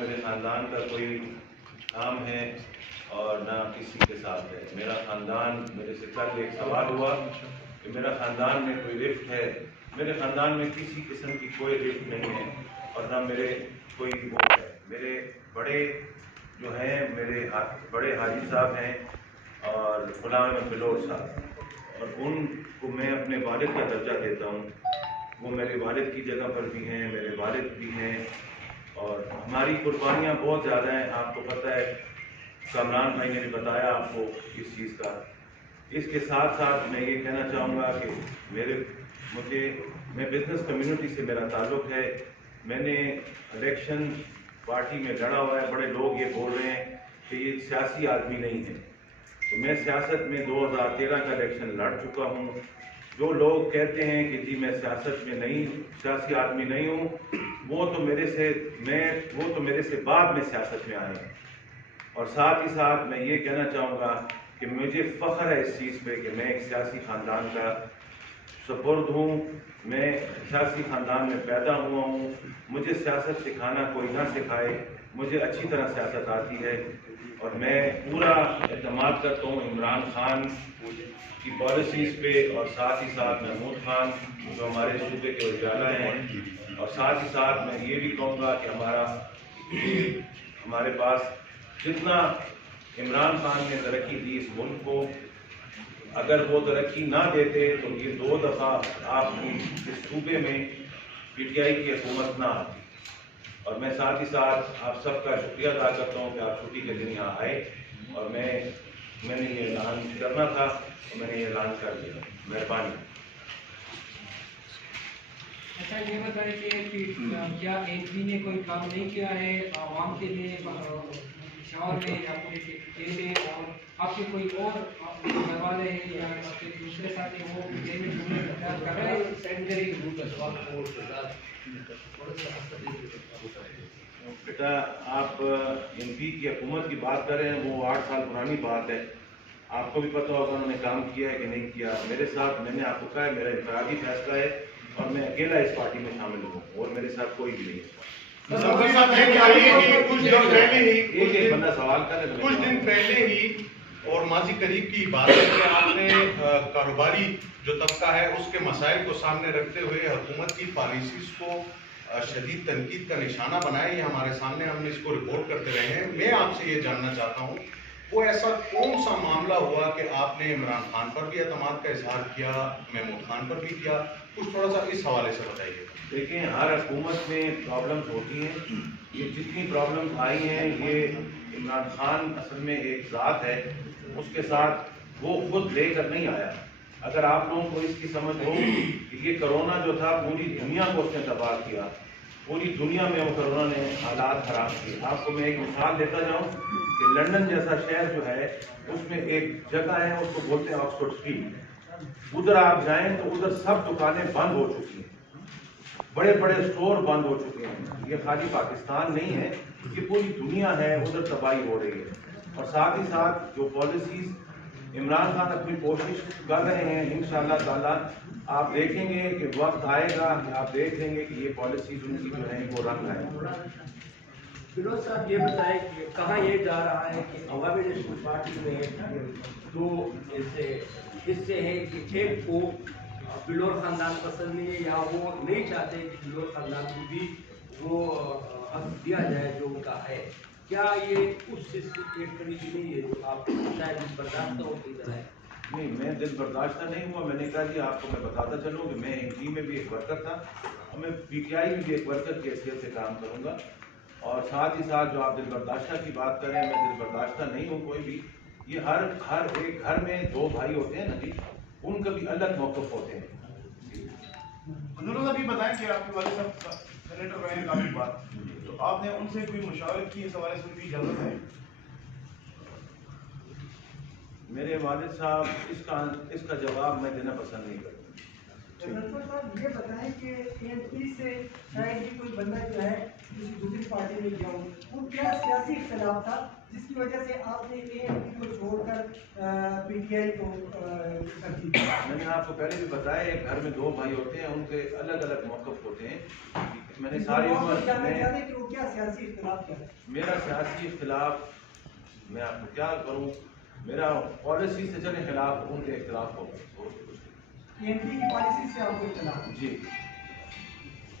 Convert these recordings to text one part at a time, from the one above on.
میرے خاندان کا کوئی کام ہے اور نہ کسی کے ساتھ ہے. میرا خاندان، میرے سے کل ایک سوال ہوا کہ میرا خاندان میں کوئی رفت ہے. میرے خاندان میں کسی قسم کی کوئی رفت نہیں ہے اور نہ میرے کوئی وہ ہے. میرے بڑے جو ہیں میرے بڑے حاجی صاحب ہیں اور غلام احمد بلوچ صاحب، اور ان کو میں اپنے والد کا درجہ دیتا ہوں. وہ میرے والد کی جگہ پر بھی ہیں، میرے والد بھی ہیں، اور ہماری قربانیاں بہت زیادہ ہیں. آپ کو پتہ ہے، کامران بھائی نے بھی بتایا آپ کو اس چیز کا. اس کے ساتھ ساتھ میں یہ کہنا چاہوں گا کہ میں بزنس کمیونٹی سے میرا تعلق ہے. میں نے الیکشن پارٹی میں لڑا ہوا ہے. بڑے لوگ یہ بول رہے ہیں کہ یہ سیاسی آدمی نہیں ہے، تو میں سیاست میں 2013 کا الیکشن لڑ چکا ہوں. جو لوگ کہتے ہیں کہ جی میں سیاست میں نہیں، سیاسی آدمی نہیں ہوں، وہ تو میرے سے بعد میں سیاست میں آئے ہیں. اور ساتھ ہی ساتھ میں یہ کہنا چاہوں گا کہ مجھے فخر ہے اس چیز پہ کہ میں ایک سیاسی خاندان کا سپرد ہوں. میں سیاسی خاندان میں پیدا ہوا ہوں. مجھے سیاست سکھانا کوئی نہ سکھائے، مجھے اچھی طرح سیاست آتی ہے، اور میں پورا اعتماد کرتا ہوں عمران خان کی پالیسیز پہ، اور ساتھ ہی ساتھ محمود خان جو ہمارے صوبے کے وزیر اعلیٰ ہیں. اور ساتھ ہی ساتھ میں یہ بھی کہوں گا کہ ہمارے پاس جتنا عمران خان نے ترقی دی اس ملک کو، اگر وہ ترقی نہ دیتے تو یہ 2 دفعہ آپ کی اس صوبے میں پی ٹی آئی کی حکومت نہ آتی. اور میں ساتھ ہی ساتھ آپ سب کا شکریہ ادا کرتا ہوں کہ آپ چھٹی کے دن یہاں آئے، اور میں نے یہ اعلان کرنا تھا تو میں نے یہ اعلان کر دیا. مہربانی. اچھا، یہ بتائیں کہ کیا ایک بھی نے کوئی کام نہیں کیا ہے عوام کے لیے پشاور میں یا پورے میں، اور آپ کے کوئی اور گھر والے ہیں یا آپ کے دوسرے ساتھی وہ کر رہے ہیں؟ بیٹا، آپ ایم پی کی حکومت کی بات کر رہے ہیں، وہ 8 سال پرانی بات ہے. آپ کو بھی پتہ ہوگا انہوں نے کام کیا ہے کہ نہیں کیا. میرے ساتھ میں نے آپ کو کہا ہے میرا انفرادی فیصلہ ہے، اور میں اکیلا اس پارٹی میں شامل ہوں، اور میرے ساتھ کوئی بھی نہیں ہے. ایک بندہ سوال کرے. کچھ دن پہلے ہی اور ماضی قریب کی بات ہے کہ آپ نے کاروباری جو طبقہ ہے اس کے مسائل کو سامنے رکھتے ہوئے حکومت کی پالیسیز کو شدید تنقید کا نشانہ بنایا. یہ ہمارے سامنے، ہم نے اس کو رپورٹ کرتے رہے ہیں. میں آپ سے یہ جاننا چاہتا ہوں، وہ ایسا کون سا معاملہ ہوا کہ آپ نے عمران خان پر بھی اعتماد کا اظہار کیا، محمود خان پر بھی کیا؟ کچھ تھوڑا سا اس حوالے سے بتائیے. دیکھیں، ہر حکومت میں پرابلمز ہوتی ہیں. یہ جتنی پرابلمز آئی ہیں، یہ عمران خان اصل میں ایک ذات ہے، اس کے ساتھ وہ خود لے کر نہیں آیا. اگر آپ لوگوں کو اس کی سمجھ ہو کہ یہ کرونا جو تھا پوری دنیا کو اس نے تباہ کیا، پوری دنیا میں وہ کرونا نے حالات خراب کیے. آپ کو میں ایک مثال دیتا جاؤں کہ لندن جیسا شہر جو ہے، اس میں ایک جگہ ہے، اس کو بولتے ہیں آکسفورڈ اسٹریٹ. ادھر آپ جائیں تو ادھر سب دکانیں بند ہو چکی ہیں، بڑے بڑے اسٹور بند ہو چکے ہیں. یہ خالی پاکستان نہیں ہے، یہ پوری دنیا ہے، ادھر تباہی ہو رہی ہے. اور ساتھ ہی ساتھ جو پالیسیز عمران خان اپنی کوشش کر رہے ہیں، انشاءاللہ تعالیٰ آپ دیکھیں گے کہ وقت آئے گا کہ آپ دیکھ لیں گے کہ یہ پالیسیز ان کی جو ہیں وہ رنگ لائیں. فیروز صاحب، یہ بتائیں کہ کہاں یہ جا رہا ہے کہ عوامی نیشنل پارٹی میں 2 ایسے حصے ہیں کہ ایک کو بلور خاندان پسند نہیں ہے، یا وہ نہیں چاہتے کہ بلور خاندان کو بھی وہ حق دیا جائے جو ان کا ہے. کیا یہ اس سسٹم کی ایک طریقے نہیں ہے جو آپ شاید برداشت ہو کی طرح ہے؟ نہیں، میں دل برداشتہ نہیں ہوا. میں نے کہا جی آپ کو میں بتاتا چلوں کہ میں این پی میں بھی ایک ورکر تھا، اور میں پی ٹی آئی میں بھی ایک ورکر کی حیثیت سے کام کروں گا. اور ساتھ ہی ساتھ جو آپ دل برداشتہ کی بات کریں، میں دل برداشتہ نہیں ہوں کوئی بھی. یہ ہر ایک گھر میں 2 بھائی ہوتے ہیں نا جی، ان کا بھی الگ موقف ہوتے ہیں. حضور صاحب، یہ بتائیں کہ آپ کے والد صاحب سینیٹر رہے ہیں کافی بار، تو آپ نے ان سے کوئی مشاورت کی اس حوالے سے؟ ان کی اجازت ہے؟ میرے والد صاحب اس کا جواب میں دینا پسند نہیں کرتا. صاحب، یہ بتائیں کہ اے این پی سے شاید یہ کوئی بندہ جو ہے کسی دوسری پارٹی میں گیا ہو، وہ کیا سیاسی اختلاف تھا جس کی وجہ سے آپ نے اے این پی کو چھوڑ کر پی ٹی آئی کو کر دی؟ میں نے آپ کو پہلے بھی بتایا، ایک گھر میں 2 بھائی ہوتے ہیں، ان کے الگ الگ موقف ہوتے ہیں. میں نے ساری عمر جاننا میں چاہتے ہیں کہ وہ کیا سیاسی اختلاف کیا ہے؟ میرا سیاسی اختلاف میں آپ کو کیا کروں، میرا پالیسی سے چلے خلاف ان کے اختلاف ہو PNP کی پالیسی سے آپ کو اختلاف ہے؟ جی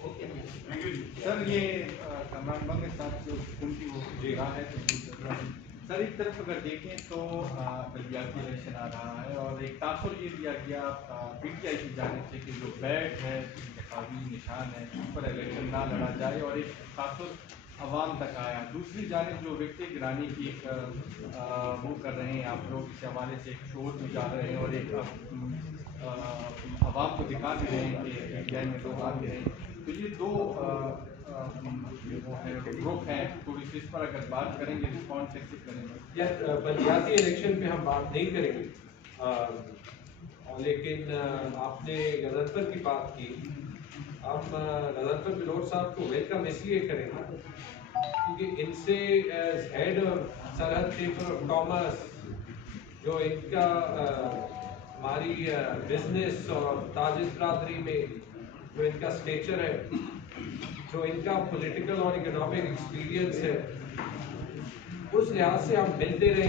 تھینک یو جی سر یہ کمران بنگ صاحب جو ان کی وہ جگہ ہے سر ایک طرف اگر دیکھیں تو بلدیاتی الیکشن آ رہا ہے اور ایک تاثر یہ دیا گیا PTI کی جانب سے کہ جو بیٹ ہے انتخابی نشان ہے اس پر الیکشن نہ لڑا جائے اور ایک تاثر عوام تک آیا. دوسری جانب جو وکٹیں گرانی کی ایک وہ کر رہے ہیں آپ لوگ، اس حوالے سے ایک شور بھی ڈال رہے ہیں اور ایک عوام کو دکھا بھی رہے ہیں کہ PTI میں لوگ آ گئے ہیں. تو یہ دو گروپ ہیں، تو اس پر اگر بات کریں گے رسپانس کیسے کریں گے؟ بلدیاتی الیکشن پہ ہم بات نہیں کریں گے، لیکن آپ نے غضنفر کی بات کی. ہم غضنفر بلوچ صاحب کو ویلکم اس لیے کریں گے کیونکہ ان سے ایز ہیڈ اور سرحد چیمبر آف کامرس جو ان کا ہماری بزنس اور تاجر برادری میں جو ان کا اسٹیچر ہے، جو ان کا پولیٹیکل اور اکنامک ایکسپیرینس ہے، اس لحاظ سے ہم ملتے رہے.